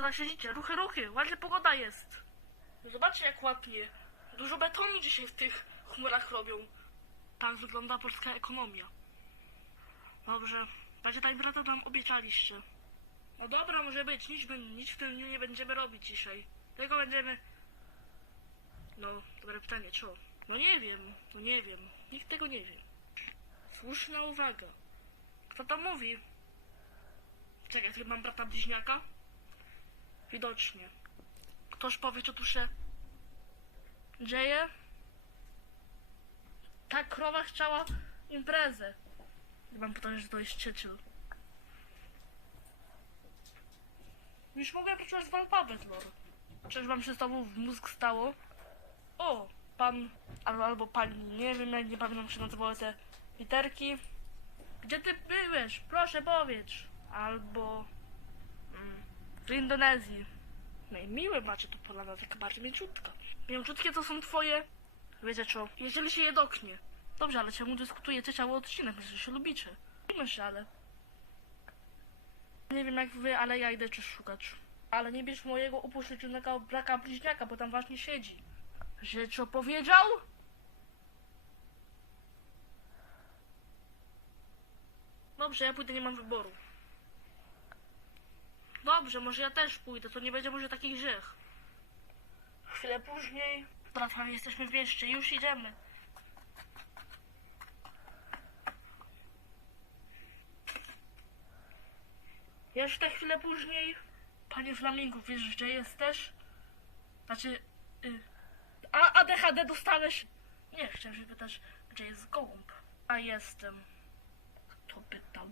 co tak siedzicie? Ruchy, ruchy, ładnie pogoda jest. Zobaczcie jak ładnie. Dużo betonu dzisiaj w tych chmurach robią. Tak wygląda polska ekonomia. Dobrze, będzie tak brata nam obiecaliście. No dobra, może być, nic, nic w tym dniu nie będziemy robić dzisiaj. Tylko będziemy... No, dobre pytanie, co? No nie wiem, no nie wiem, nikt tego nie wie. Słuszna uwaga. Kto to mówi? Czekaj, tu mam brata bliźniaka? Widocznie. Ktoś powie, co tu się dzieje? Ta krowa chciała imprezę. Nie mam pytania, że to jest Churchill. Już mogę przecież wam Paweł, Czyż wam się znowu w mózg stało? O, pan albo, albo pani, nie wiem, nie pamiętam, jak się nazywały te literki. Gdzie ty byłeś? Proszę powiedz. Albo w Indonezji. No i miłe macie to polana, taka bardzo mięciutka. Mięciutkie to są twoje... Wiecie co? Jeżeli się je doknie. Dobrze, ale czemu dyskutujecie cały odcinek? Że się lubicie. Wiemy się, ale... Nie wiem jak wy, ale ja idę coś szukać. Ale nie bierz mojego upośledzonego braka bliźniaka, bo tam właśnie siedzi. Że co powiedział? Dobrze, ja pójdę, nie mam wyboru. Dobrze, może ja też pójdę, to nie będzie może taki grzech. Chwilę później. Prawie jesteśmy w mieście, już idziemy. Jeszcze chwilę później. Panie Flamingo, wiesz, gdzie jesteś? Znaczy... Y, a ADHD dostałeś? Nie, chciałem się pytać, gdzie jest gołąb. A jestem. Kto pytał?